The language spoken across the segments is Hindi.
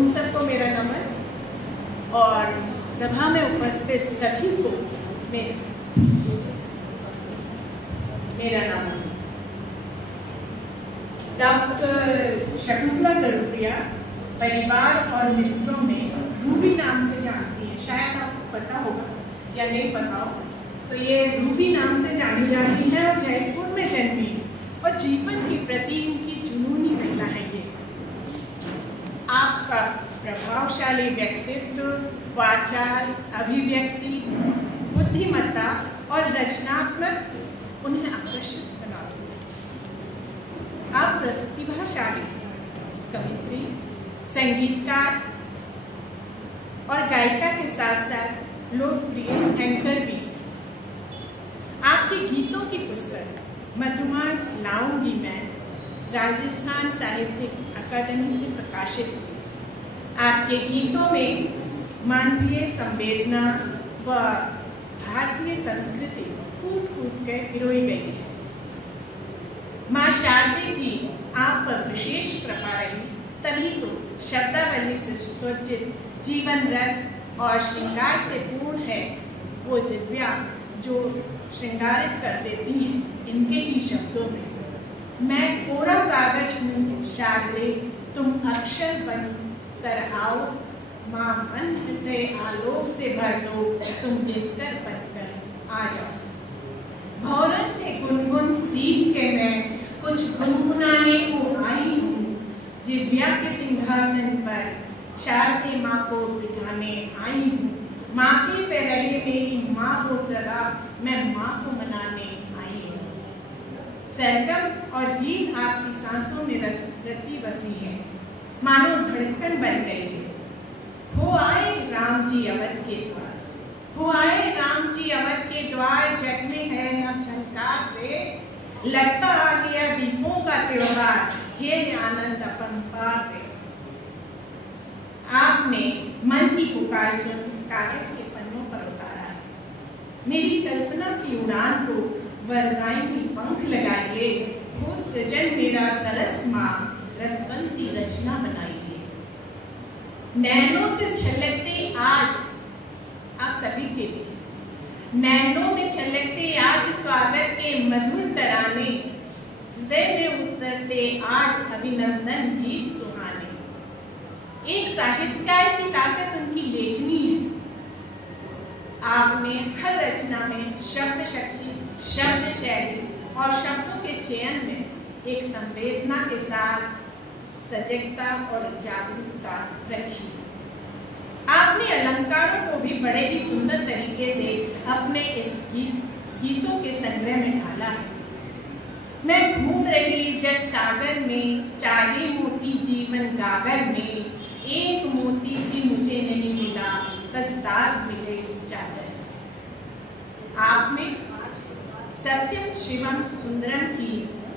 उन सबको मेरा नमन और सभा में उपस्थित सभी को मेरा नमन। डॉक्टर शकुंतला सरोरिया परिवार और मित्रों में रूबी नाम से जानती है, शायद आपको पता होगा या नहीं पता हो। तो ये रूबी नाम से जानी जाती है और जयपुर में जन्मी और जीवन के प्रति इनकी जुनूनी महिला है। ये आपका प्रभावशाली व्यक्तित्व, वाचाल, अभिव्यक्ति, बुद्धिमत्ता और रचनात्मक उन्हें आकर्षित बनाती है। आप प्रतिभाशाली कवित्री, संगीतकार और गायिका के साथ साथ लोकप्रिय एंकर भी। आपके गीतों की पुस्तक मधुमास लाऊंगी मैं राजस्थान साहित्यिक अकादमी से प्रकाशित हुई। आपके गीतों में मानवीय संवेदना व भारतीय संस्कृति कूट कूट कर पिरोई गई है। माँ शारदे की आप पर विशेष कृपा रही, तभी तो शब्दावली से सुसज्जित जीवन रस और श्रृंगार से पूर्ण है वो दिव्या जो श्रृंगारित कर देती हैं इनके ही शब्दों में। मैं कोरा कागज हूँ शारदे, तुम अक्षर बन कर आओ, माँ मन हृदय आलोक से भर दो, तुम जितकर बनकर आ जाओ। भौरा से गुनगुन सीख के मैं कुछ गुनगुनाने को आई हूँ, दिव्या के सिंहासन पर शारदे माँ को बिठाने आई हूँ। माँ के पे रहे मेरी माँ को सदा, मैं माँ को मनाने आई हूँ। सरगम और गीत आपकी सांसों में रची बसी है, मानो धड़कन बन गई है। हो आए राम जी अवध के द्वार, हो आए राम जी अवध के द्वार, जग में है न झनकार रे, लगता आ गया दीपों का त्योहार, ये आनंद अपरंपार रे। आपने मन की पुकार सुन कागज के पन्नों पर उतारा है। मेरी कल्पना की उड़ान को वरदायिनी पंख लगाइए, हो सृजन मेरा सरस माँ, रसवंती रचना बनाइए। नैनों से छलकते आज आप सभी के लिए, नैनों में छलकते आज स्वागत के मधुर तराने, हृदय में उतरते आज अभिनंदन गीत सुहाने। एक साहित्यकार की ताकत उनकी लेखनी है। आपने हर रचना में शब्द शक्ति, शब्द शैली और शब्दों के चयन में एक संवेदना के साथ सजगता और जागरूकता रखी। आपने अलंकारों को भी बड़े ही सुंदर तरीके से अपने इस गीतों के संग्रह में ढाला है। मैं घूम रही जग सागर में, चाहे मोती जीवन गागर में, एक मोती भी मुझे नहीं मिला, बस दाग मिले इस चादर। आप में सत्यम शिवम सुंदरम की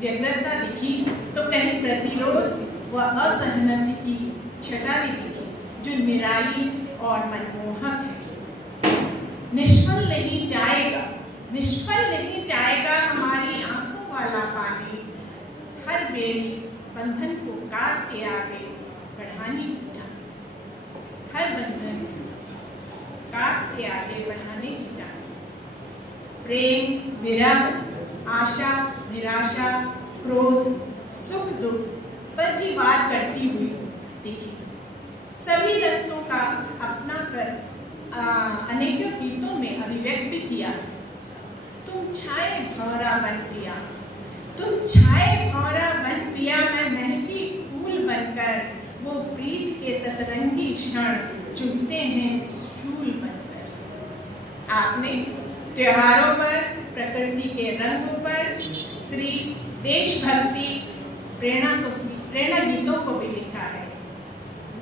व्यग्रता दिखी तो कहीं प्रतिरोध व असहमति की छटा भी दिखी, जो निराली और मनमोहक है। निष्फल नहीं जाएगा, निष्फल नहीं जाएगा हमारी आंखों वाला पानी, हर बेड़ी बंधन को काट के आगे बढ़ाने की टांग, हर बंधन काट के आगे बढ़ाने की टांग। प्रेम, विरह, आशा, निराशा, क्रोध, सुख दुख पर भी वार करती हुई दिखी। सभी रसों का अपना कर अनेकों गीतों में अभिव्यक्त भी किया। तुम छाए भौरा बन पिया, तुम छाए भौरा बन पिया, मैं महकी फूल बनकर, वो प्रीत के सतरंगी क्षण चुभते हैं शूल बनकर। आपने त्योहारों पर, प्रकृति के रंगों पर, स्त्री, देशभक्ति, प्रेरणा गीतों को भी लिखा है।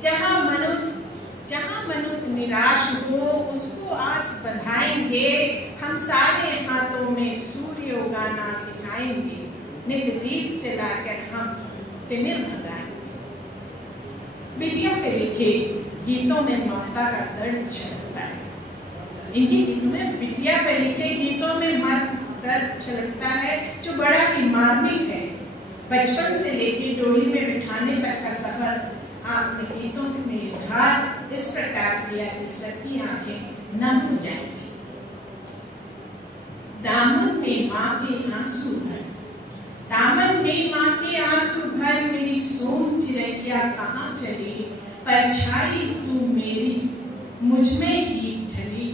जहाँ मनुष्य निराश हो उसको आस बंधाएंगे, हम सारे हाथों में सूर्य उगाना सिखाएंगे, नित्य दीप जलाकर हम तिमिर भगाएंगे। बिटिया पे लिखे गीतों में ममता का दर्द छलकता है। इनके गीतों में, बिटिया पे लिखे गीतों में दर्द छलकता है जो बड़ा ही मार्मिक है। बचपन से लेके डोली में बिठाने तक का सफर आपने गीतों में इजहार इस प्रकार किया कि सबकी आंखें नम हो जाएंगी। दामन में माँ के आंसू भर, दामन में माँ के आंसू भर, मेरी सोन चिरैया कहाँ चली, परछाई तू मेरी मुझ में ही ढली,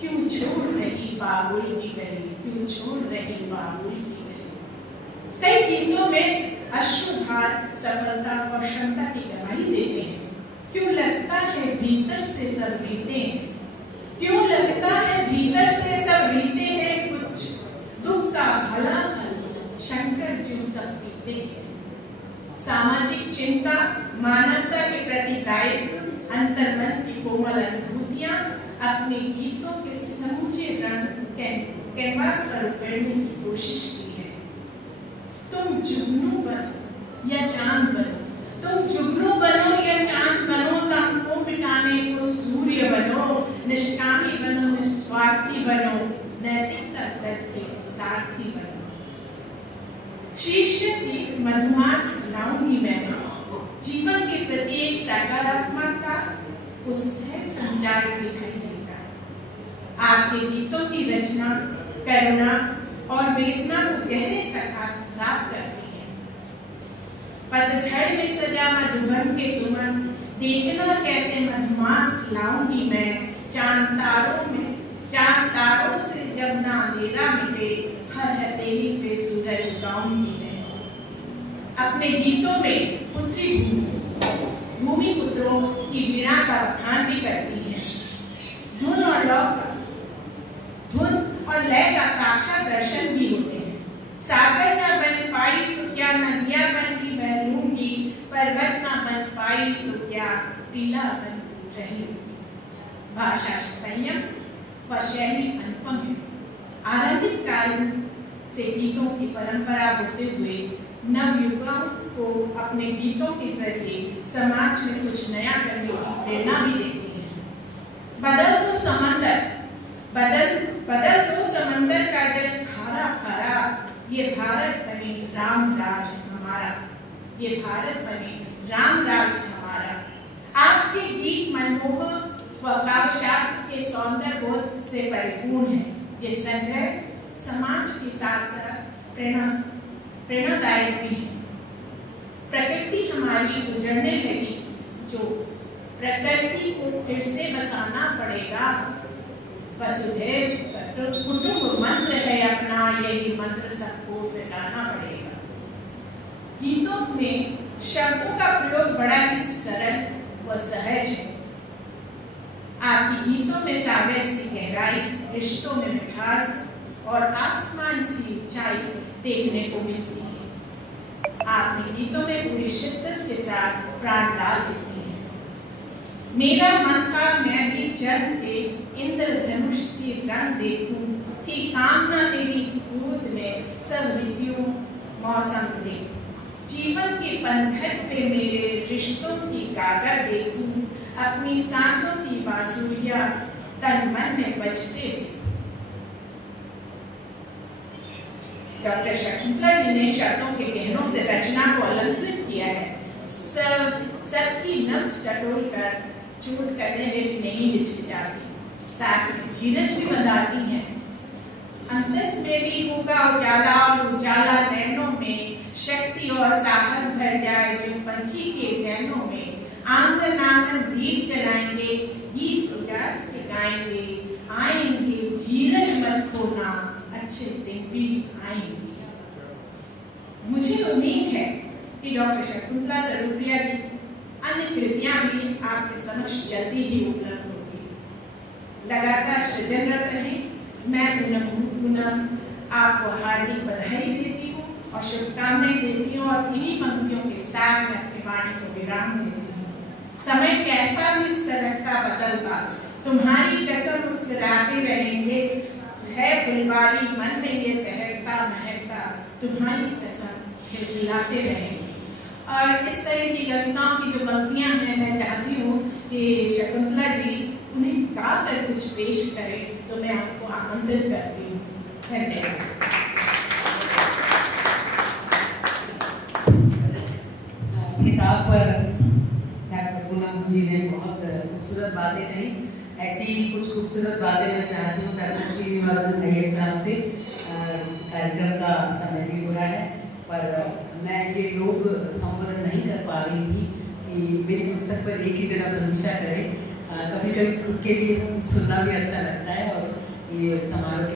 क्यों छोड़ रही बाबुल की गली, क्यों छोड़ रही बाबुल की गली। कई गीतों में अश्रुधार सफलता और क्षमता की गवाही देते हैं। क्यों लगता है भीतर से सब बीते हैं, क्यों लगता है भीतर से सब बीते हैं, कुछ दुख का हलाहल शंकर जो सब पीते हैं। सामाजिक चिंता, मानवता के प्रति दायित्व, अंतर्मन की कोमल अनुभूतियां अपने गीतों के समूचे रंग कैनवास पर उकेरने की कोशिश की है। तुम जुगनू बनो या चांद बनो, तुम जुगनू बनो या चांद बनो, तम को मिटाने को सूर्य बनो, निष्कामी बनो, निस्वार्थी बनो, नैतिकता सत्य सारथी बनो। शीर्षक की मधुमास लाऊंगी मैं, जीवन के प्रति एक सकारात्मकता उससे संचार दिखाई देता है। आपके गीतों की रचना करुणा और वेदना को गहरे तक आत्मसात करती है। पतझड़ में सजा मधुबन के सुमन, देखना कैसे मधुमास लाऊंगी मैं, चांद तारों से जब ना अंधेरा मिले, हर हथेली पे सूरज उगाऊंगी मैं। अपने गीतों में पुत्री भूमि पुत्रों की वीणा का बखान भी करती है। धुन और लय का साक्षात दर्शन भी होते हैं। सागर न बन पाई तो क्या नदियां बन ही बह लूंगी, पर्वत न बन पाई तो क्या टीला बन रही। भाषा संयम व शैली अनुपम है। आरंभिक काल से गीतों की परंपरा होते हुए नवयुवकों को अपने गीतों के जरिए समाज में कुछ नया करने की प्रेरणा भी देती है। बदल दो समंदर का जल खारा खारा, ये भारत बने राम राज हमारा, ये भारत बने राम राज हमारा। आपके गीत मनमोहक व काव्य शास्त्र के सौंदर्य बोध से परिपूर्ण है। ये संग्रह समाज के साथ साथ प्रेरणादायक भी है। प्रकृति हमारी गुजरने लगी, जो प्रकृति को फिर से बसाना पड़ेगा। वसुधैव कुटुंब मंत्र है अपना, यही मंत्र सबको मिटाना पड़ेगा। गीतों में शब्दों का प्रयोग बड़ा ही सरल व सहज है। आपकी गीतों में सागर सी गहराई, रिश्तों में मिठास और आसमान सी ऊंचाई देखने को मिलती है। आपने गीतों में पूरी शिद्दत के साथ प्राण डाल देती है। मेरा मन था मैं भी जन्म के इंद्रधनुष की रंग देखूं, थी कामना तेरी गोद में सब ऋतुओं मौसम देखूं। जीवन के पनघट पे मेरे रिश्तों की गागर देखूं, अपनी सांसों की बांसुरियां तन मन में बजते। डॉक्टर शकुंतला जी ने शब्दों के गहरों से रचना को अलंकृत किया है। सबकी नफ्स टटोल कर चोट करने में भी नहीं हिचकिचाती, साथ में धीरज भी बंधाती हैं। अंतस में भी होगा उजाला और उजाला नैनों में शक्ति और साहस भर जाए, जो पंछी के नैनों में आंगन आंगन दीप जलाएंगे, गीत उजास के गाएंगे, आएंगे धीरज मत खोना, अच्छे दिन भी आएंगे। मुझे उम्मीद है कि डॉक्टर शकुंतला सरूपिया की अन्य कृतियां भी आपके समक्ष जल्दी ही उपलब्ध होगी। लगातार सृजनरत रहे। मैं पुनः आपको हार्दिक बधाई देती हूँ और शुभकामनाएं देती हूँ, और इन्हीं पंक्तियों के साथ मैं अपनी वाणी को विराम देती हूँ। समय कैसा भी सरकता बदलता, तुम्हारी कसम मुस्कुराते रहेंगे, है फुलवारी मन में ये चहकता महकता, तुम्हारी कसम खिलखिलाते रहेंगे। और इस तरह की कविताओं की जो पंक्तियां हैं, मैं चाहती हूँ कि शकुंतला जी उन्हें गा कर कुछ पेश करें, तो मैं आपको आमंत्रित करती हूँ। धन्यवाद। किताब पर बातें कही। ऐसी कुछ खूबसूरत बातें मैं चाहती हूँ। डॉक्टर श्रीनिवासन अय्यर साहब से कार्यक्रम का समय भी बुरा है, पर मैं ये योग संबोधन नहीं कर पा रही थी कि मेरी पुस्तक पर एक ही जना समीक्षा करें। कभी कभी खुद के लिए सुनना भी अच्छा लगता है और ये समारोह